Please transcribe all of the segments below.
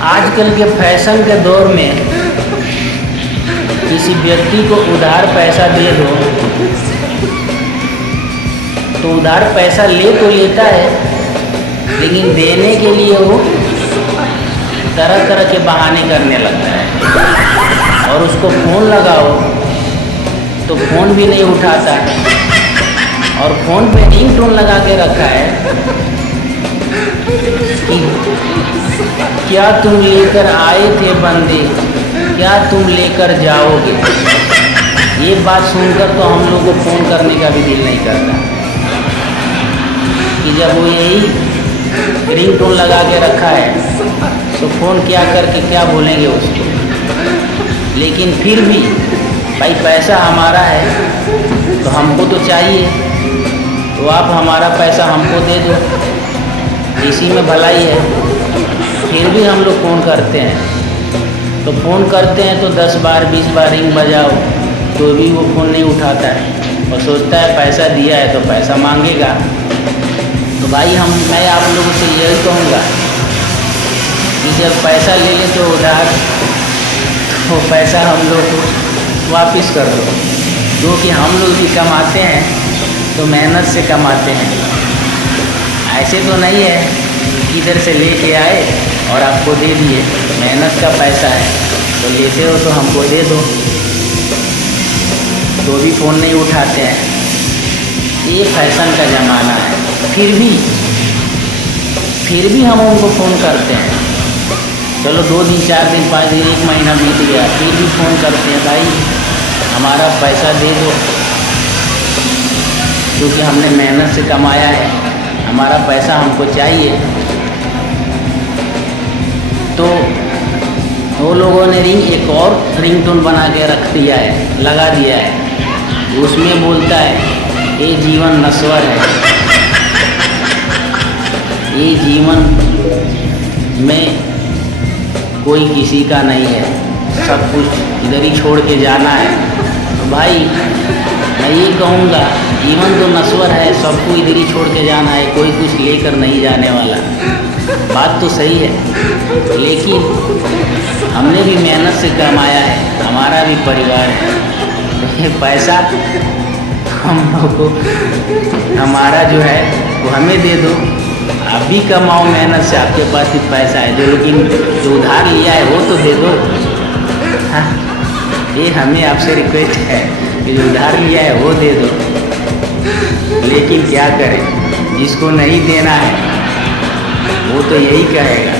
आजकल के फैशन के दौर में किसी व्यक्ति को उधार पैसा दे दो तो उधार पैसा ले तो लेता है, लेकिन देने के लिए वो तरह तरह के बहाने करने लगता है। और उसको फ़ोन लगाओ तो फ़ोन भी नहीं उठाता, और फ़ोन पे रिंगटोन लगा के रखा है कि क्या तुम लेकर आए थे बंदे, क्या तुम लेकर जाओगे। ये बात सुनकर तो हम लोग को फ़ोन करने का भी दिल नहीं करता, कि जब वो यही रिंगटोन लगा के रखा है तो फ़ोन क्या करके क्या बोलेंगे उसको। लेकिन फिर भी भाई पैसा हमारा है तो हमको तो चाहिए, तो आप हमारा पैसा हमको दे दो, इसी में भलाई है। फिर भी हम लोग फ़ोन करते हैं, तो फ़ोन करते हैं तो 10 बार 20 बार रिंग बजाओ तो भी वो फ़ोन नहीं उठाता है और सोचता है पैसा दिया है तो पैसा मांगेगा। तो भाई मैं आप लोगों से यही कहूँगा कि जब पैसा ले लें तो उधार, वो पैसा हम लोग को वापस कर दो, क्योंकि हम लोग भी कमाते हैं तो मेहनत से कमाते हैं। ऐसे तो नहीं है कि इधर से लेके आए और आपको दे दिए, मेहनत का पैसा है तो लेते हो तो हमको दे दो, तो भी फ़ोन नहीं उठाते हैं। ये फैशन का ज़माना है। फिर भी हम उनको फ़ोन करते हैं। चलो 2 दिन 4 दिन 5 दिन 1 महीना बीत गया, फिर भी फ़ोन करते हैं, भाई हमारा पैसा दे दो, क्योंकि हमने मेहनत से कमाया है, हमारा पैसा हमको चाहिए। तो वो लोगों ने एक और रिंगटोन बना के रख दिया है, लगा दिया है, उसमें बोलता है ये जीवन नश्वर है, ये जीवन में कोई किसी का नहीं है, सब कुछ इधर ही छोड़ के जाना है। तो भाई मैं ये कहूँगा जीवन तो नश्वर है, सबको इधर ही छोड़ के जाना है, कोई कुछ लेकर नहीं जाने वाला। बात तो सही है, लेकिन हमने भी मेहनत से कमाया है, हमारा भी परिवार है, ये पैसा हम लोग को हमारा जो है वो हमें दे दो। आप भी कमाओ मेहनत से, आपके पास भी पैसा है, जो लेकिन जो उधार लिया है वो तो दे दो। हाँ, ये हमें आपसे रिक्वेस्ट है कि जो उधार लिया है वो दे दो। लेकिन क्या करें, जिसको नहीं देना है वो तो यही कहेगा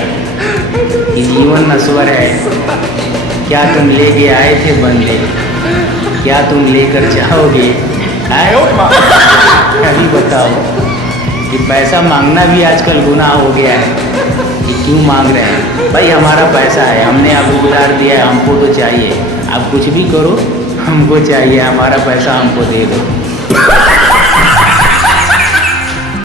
कि जीवन नश्वर है, क्या तुम लेके आए थे बंदे, क्या तुम लेकर जाओगे। अभी बताओ कि पैसा मांगना भी आजकल गुनाह हो गया है, कि क्यों मांग रहे हैं। भाई हमारा पैसा है, हमने आपको उधार दिया है, हमको तो चाहिए। आप कुछ भी करो, हमको चाहिए, हमारा पैसा हमको दे दो।